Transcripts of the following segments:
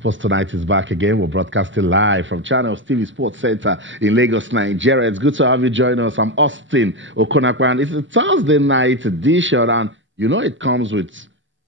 Sports Tonight is back again. We're broadcasting live from Channels TV Sports Center in Lagos, Nigeria. It's good to have you join us. I'm Austin Okonakwan. It's a Thursday night edition, and you know it comes with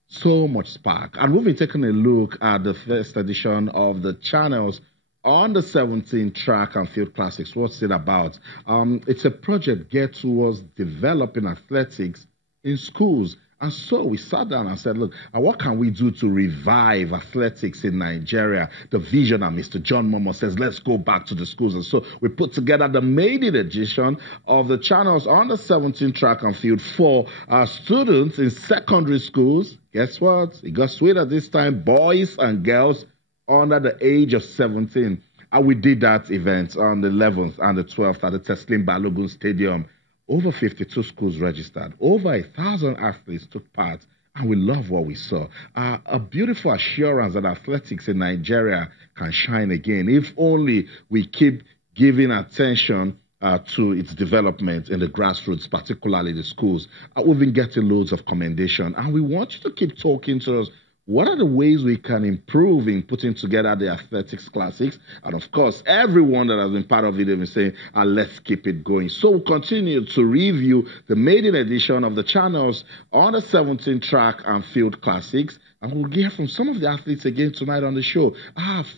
so much spark. And we'll be taking a look at the first edition of the Channels on the 17 Track and Field Classics. What's it about? It's a project geared towards developing athletics in schools. And so we sat down and said, look, what can we do to revive athletics in Nigeria? The visionary, Mr. John Momo, says, let's go back to the schools. And so we put together the Maiden edition of the Channels on the 17 Track and Field for our students in secondary schools. Guess what? It got sweeter this time, boys and girls under the age of 17. And we did that event on the 11th and the 12th at the Teslim Balogun Stadium. Over 52 schools registered. Over 1,000 athletes took part, and we love what we saw. A beautiful assurance that athletics in Nigeria can shine again, if only we keep giving attention to its development in the grassroots, particularly the schools. We've been getting loads of commendation, and we want you to keep talking to us. What are the ways we can improve in putting together the athletics classics? And of course, everyone that has been part of it has been saying, let's keep it going. So we'll continue to review the maiden edition of the Channels on the 17 Track and Field Classics. And we'll hear from some of the athletes again tonight on the show.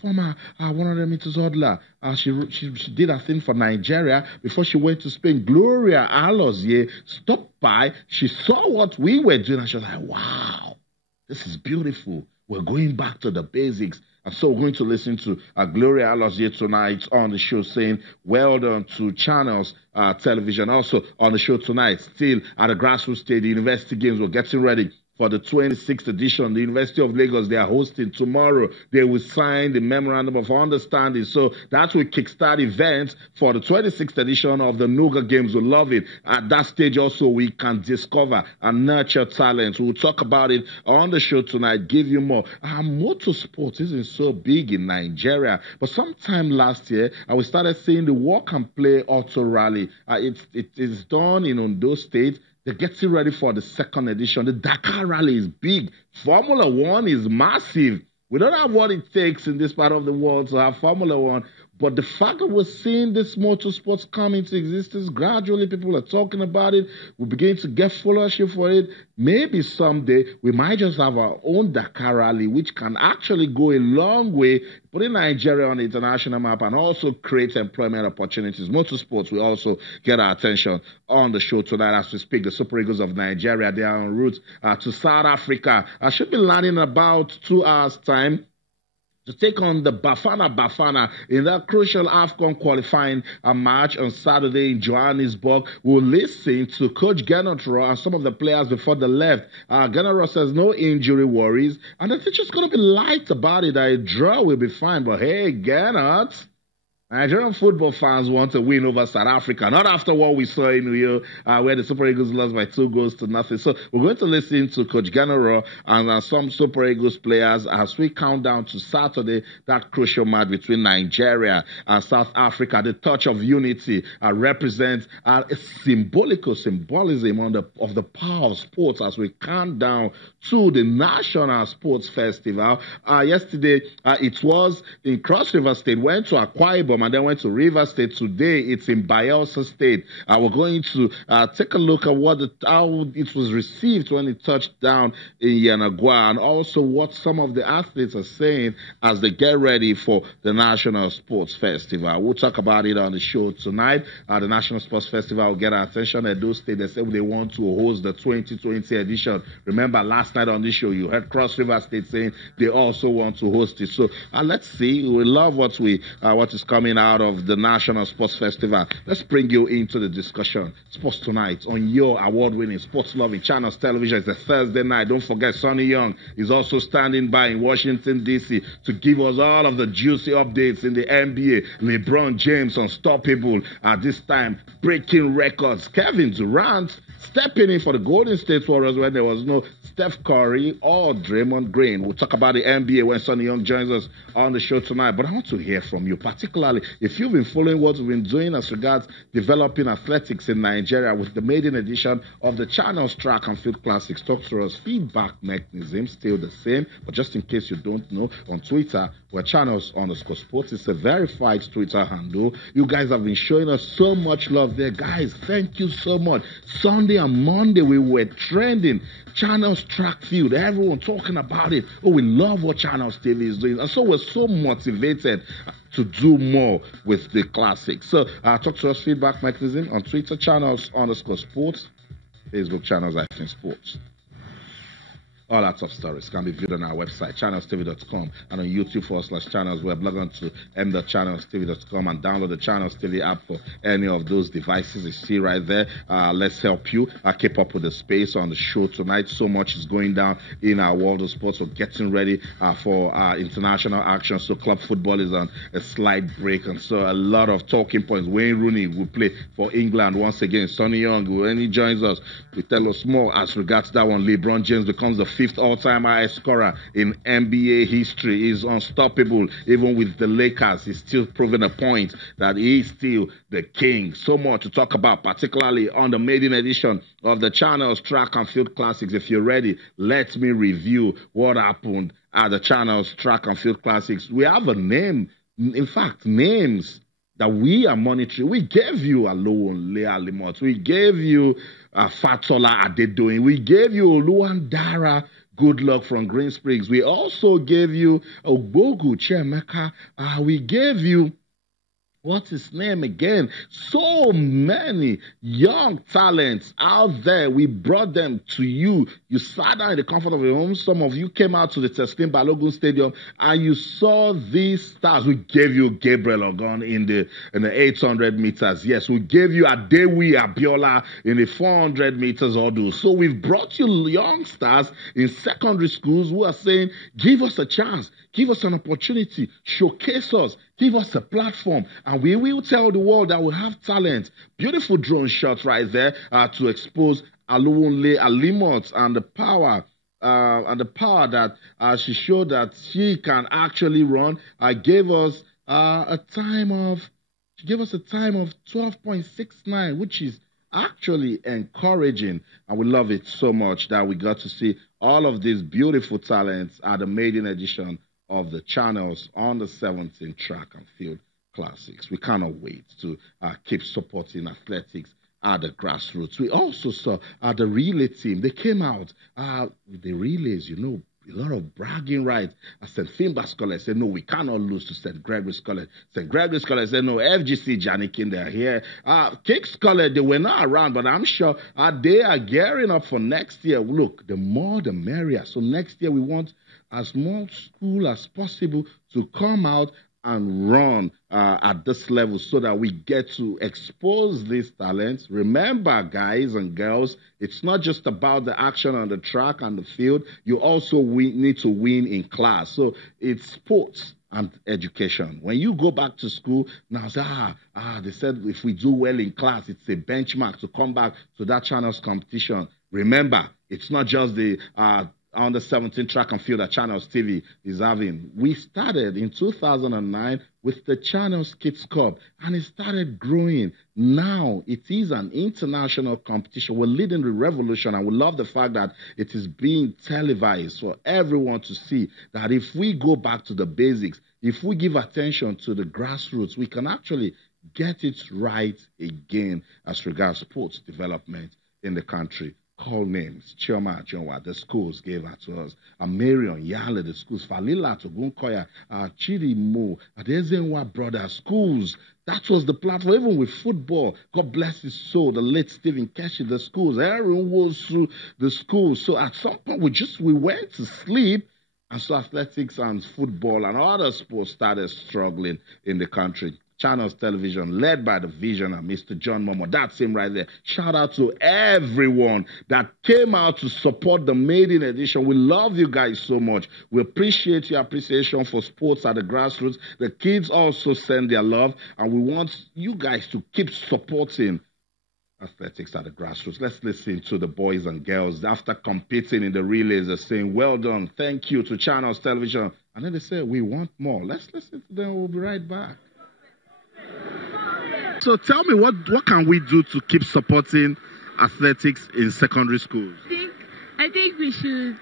Former 100 meters hurdler. She did a thing for Nigeria before she went to Spain. Gloria Alozie stopped by. She saw what we were doing and she was like, wow. This is beautiful. We're going back to the basics. And so we're going to listen to Gloria Alozie tonight on the show saying, well done to Channels Television. Also on the show tonight, still at the grassroots stage, the University Games, we're getting ready for the 26th edition. The University of Lagos, they are hosting tomorrow. They will sign the Memorandum of Understanding. So that will kickstart events for the 26th edition of the Nuga Games. We'll love it. At that stage also, we can discover and nurture talent. We'll talk about it on the show tonight, give you more. Motorsport isn't so big in Nigeria, but sometime last year, we started seeing the Walk and Play Auto Rally. It is done in Ondo State. They're getting ready for the second edition. The Dakar Rally is big. Formula One is massive. We don't have what it takes in this part of the world to have Formula One. But the fact that we're seeing this motorsports come into existence, gradually people are talking about it. We begin to get followership for it. Maybe someday we might just have our own Dakar Rally, which can actually go a long way, putting Nigeria on the international map and also create employment opportunities. Motorsports will also get our attention on the show tonight as we speak. The Super Eagles of Nigeria, they are en route to South Africa. I should be landing in about 2 hours' time to take on the Bafana in that crucial AFCON qualifying match on Saturday in Johannesburg. We'll listen to Coach Genotro and some of the players before they left. Genotro says no injury worries, and I think just going to be light about it. A draw will be fine, but hey, Genot, Nigerian football fans want to win over South Africa, not after what we saw in Rio, where the Super Eagles lost by 2-0. So we're going to listen to Coach Ganaro and some Super Eagles players as we count down to Saturday, that crucial match between Nigeria and South Africa. The touch of unity represents a symbolism of the power of sports as we count down to the National Sports Festival. Yesterday, it was in Cross River State, went to Akwa Ibom, and then went to River State. Today, it's in Bayelsa State. We're going to take a look at how it was received when it touched down in Yanagwa, and also what some of the athletes are saying as they get ready for the National Sports Festival. We'll talk about it on the show tonight. The National Sports Festival will get our attention. At those states, they said they want to host the 2020 edition. Remember, last night on this show, you heard Cross River State saying they also want to host it. So let's see. We love what is coming out of the National Sports Festival. Let's bring you into the discussion. Sports Tonight on your award-winning, sports-loving Channels Television. It's a Thursday night. Don't forget, Sonny Young is also standing by in Washington, D.C. to give us all of the juicy updates in the NBA. LeBron James, unstoppable at this time, breaking records. Kevin Durant stepping in for the Golden State Warriors when there was no Steph Curry or Draymond Green. We'll talk about the NBA when Sonny Young joins us on the show tonight. But I want to hear from you, particularly if you've been following what we've been doing as regards developing athletics in Nigeria with the maiden edition of the Channels Track and Field Classics. Talk to us. Feedback mechanism still the same, but just in case you don't know, on Twitter, We're Channels_Sports. It's a verified Twitter handle. You guys have been showing us so much love there. Guys, thank you so much. Sunday and Monday, we were trending. Channels track field, everyone talking about it. Oh, we love what Channels TV is doing. And so we're so motivated to do more with the classics. So talk to us, feedback mechanism on Twitter, Channels_Sports, Facebook, Channels-Sports. All our top stories can be viewed on our website, channelstv.com, and on YouTube/channels. We're blog on to m.channelstv.com and download the Channels TV app for any of those devices you see right there. Let's help you keep up with the space on the show tonight. So much is going down in our world of sports. We're getting ready for international action. So club football is on a slight break, and so a lot of talking points. Wayne Rooney will play for England once again. Sonny Young, when he joins us, will tell us more as regards that one. LeBron James becomes the 5th all-time highest scorer in NBA history. He's unstoppable. Even with the Lakers, he's still proving a point that he's still the king. So much to talk about, particularly on the maiden edition of the Channels Track and Field Classics. If you're ready, let me review what happened at the Channels Track and Field Classics. We have a name, in fact, names that we are monitoring. We gave you Alowonle Alimot. We gave you Fatola Adedoyin. We gave you Oluwandara Good Luck from Green Springs. We also gave you Ogbogu Chiemeka. We gave you, what's his name again? So many young talents out there. We brought them to you. You sat down in the comfort of your home. Some of you came out to the Teslim Balogun Stadium and you saw these stars. We gave you Gabriel Ogon in the 800 meters. Yes, we gave you Adewi Abiola in the 400 meters hurdle. So we've brought you young stars in secondary schools who are saying, give us a chance, give us an opportunity, showcase us, give us a platform, and we will tell the world that we have talent. Beautiful drone shots right there to expose Alowonle Alimot and the power that she showed that she can actually run. Gave us a time of 12.69, which is actually encouraging, and we love it so much that we got to see all of these beautiful talents at the maiden edition of the Channels on the 17 Track and Field Classics. We cannot wait to keep supporting athletics at the grassroots. We also saw the relay team. They came out with the relays, a lot of bragging rights. St. Finbar's College said, no, we cannot lose to St. Gregory's College. St. Gregory's College said, no, FGC Janikin, they're here. King's College, they were not around, but I'm sure they are gearing up for next year. Look, the more the merrier. So next year we want as much school as possible to come out and run at this level so that we get to expose these talents. Remember, guys and girls, it's not just about the action on the track and the field. You also need to win in class. So it's sports and education. When you go back to school, now say, they said if we do well in class, it's a benchmark to come back to that Channels competition. Remember, it's not just the on the 17 Track and Field that Channels TV is having. We started in 2009 with the Channels Kids Cup, and it started growing. Now it is an international competition. We're leading the revolution, and we love the fact that it is being televised for everyone to see that if we go back to the basics, if we give attention to the grassroots, we can actually get it right again as regards sports development in the country. Call names, Chioma Ajonwa, the schools gave that to us. Marion Yale, the schools. Falila Togunkoya, Chidi Mo, Adezenwa Brothers, schools. That was the platform, even with football. God bless his soul, the late Stephen Keshi, the schools. Everyone was through the schools. So at some point, we went to sleep, and so athletics and football and other sports started struggling in the country. Channels Television, led by the visionary, Mr. John Momo. That's him right there. Shout out to everyone that came out to support the maiden edition. We love you guys so much. We appreciate your appreciation for sports at the grassroots. The kids also send their love, and we want you guys to keep supporting athletics at the grassroots. Let's listen to the boys and girls after competing in the relays. They're saying, well done, thank you to Channels Television. And then they say, we want more. Let's listen to them. We'll be right back. So tell me, what can we do to keep supporting athletics in secondary schools? I think we should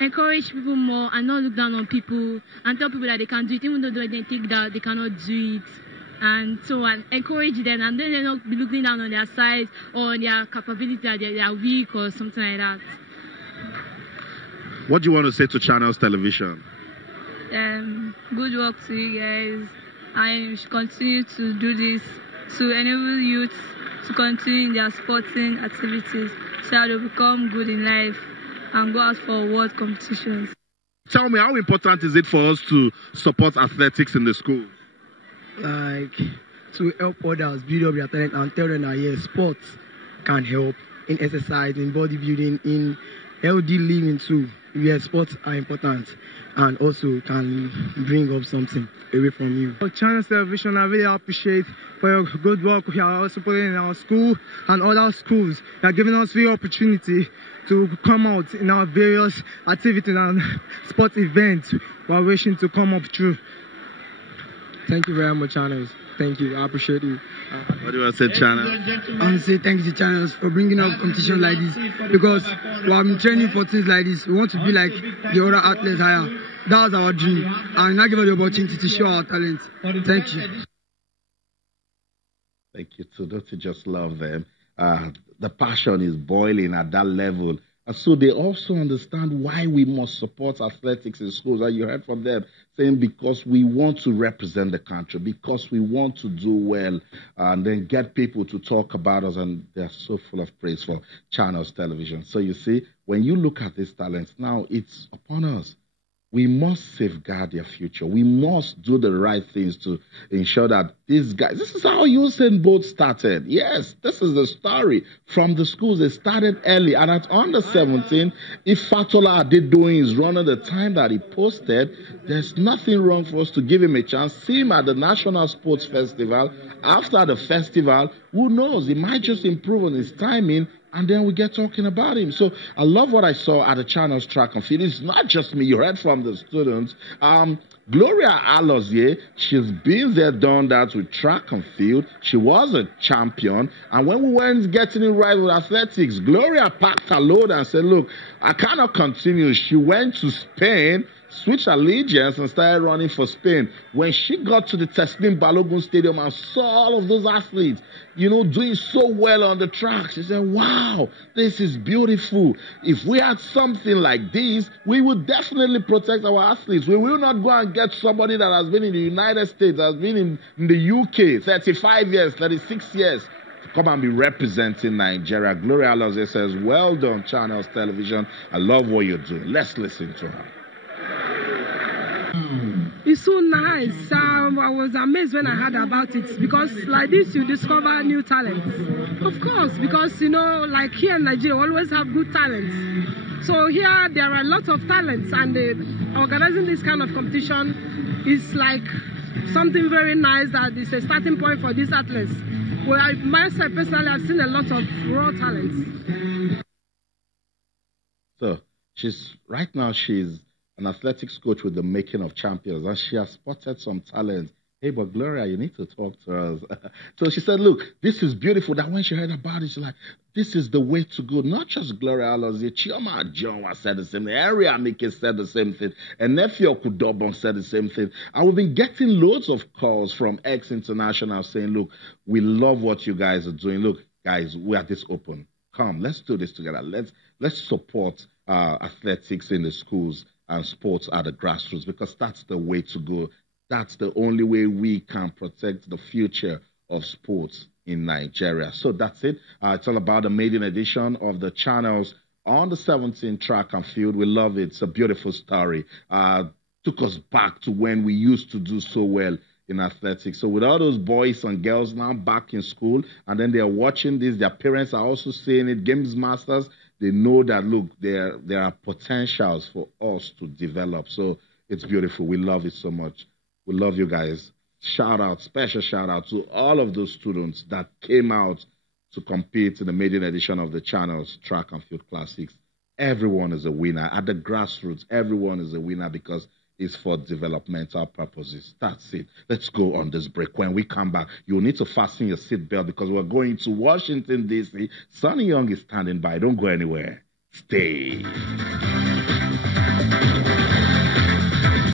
encourage people more and not look down on people and tell people that they can do it, even though they think that they cannot do it. And so on, encourage them, and then they're not be looking down on their size or on their capability that they are weak or something like that. What do you want to say to Channels Television? Good work to you guys. I should continue to do this to enable youth to continue in their sporting activities so that they become good in life and go out for world competitions. Tell me, how important is it for us to support athletics in the school? Like to help others build up their talent and tell them that yes, sports can help in exercise, in bodybuilding, in healthy living too. Yes, sports are important and also can bring up something away from you. Channels Television, I really appreciate for your good work you are supporting in our school and other schools. You are giving us the opportunity to come out in our various activities and sports events. We are wishing to come up through. Thank you very much, Channels. Thank you. I appreciate you. What do you want to say, Channels? I want to say thank you to Channels for bringing up competition like this, because we have been training for things like this. We want to be like the other athletes higher. That was our dream, and now give us the opportunity to show our talent. Thank you. Thank you too. Don't you just love them? The passion is boiling at that level. And so they also understand why we must support athletics in schools. And you heard from them saying because we want to represent the country, because we want to do well, and then get people to talk about us. And they're so full of praise for Channels Television. So you see, when you look at these talents, now it's upon us. We must safeguard their future. We must do the right things to ensure that these guys, this is how U-17 both started. Yes, this is the story from the schools. They started early. And at under 17, if Fatola Adedoyin is running the time that he posted, there's nothing wrong for us to give him a chance. See him at the National Sports Festival. After the festival, who knows? He might just improve on his timing, and then we get talking about him. So I love what I saw at the Channels track and field. It's not just me. You heard from the students. Gloria Alozie, she's been there, done that with track and field. She was a champion. And when we weren't getting it right with athletics, Gloria packed her load and said, look, I cannot continue. She went to Spain, switched allegiance and started running for Spain. When she got to the Teslim Balogun Stadium and saw all of those athletes, doing so well on the track, she said, wow, this is beautiful. If we had something like this, we would definitely protect our athletes. We will not go and get somebody that has been in the United States, has been in the UK 35 years, 36 years, to come and be representing Nigeria. Gloria Alozie says, well done, Channels Television. I love what you're doing. Let's listen to her. It's so nice. I was amazed when I heard about it, because like this you discover new talents. Of course, because like here in Nigeria we always have good talents. So here there are a lot of talents, and organizing this kind of competition is like something very nice that is a starting point for these athletes. Well, myself personally, I've seen a lot of raw talents. So right now she's an athletics coach with the making of champions, and she has spotted some talent. Hey, but Gloria, you need to talk to us. So she said, look, this is beautiful. That when she heard about it, she's like, this is the way to go. Not just Gloria Alozie, Chioma Ajonwa said the same thing. Harry Amike said the same thing. And Nephew Okudobon said the same thing. And we've been getting loads of calls from ex-international saying, look, we love what you guys are doing. Look, guys, we are this open. Come, let's do this together. Let's support athletics in the schools and sports at the grassroots, because that's the way to go. That's the only way we can protect the future of sports in Nigeria. So that's it. It's all about the maiden edition of the Channels on the 17 track and field. We love it. It's a beautiful story. Took us back to when we used to do so well in athletics. So with all those boys and girls now back in school, and then they are watching this, their parents are also saying it, Games Masters, they know that, look, there are potentials for us to develop. So it's beautiful. We love it so much. We love you guys. Shout out, special shout out to all of those students that came out to compete in the maiden edition of the Channels Track and Field Classics. Everyone is a winner. At the grassroots, everyone is a winner, because it's for developmental purposes. That's it. Let's go on this break. When we come back, you'll need to fasten your seatbelt, because we're going to Washington, D.C. Sonny Young is standing by. Don't go anywhere. Stay.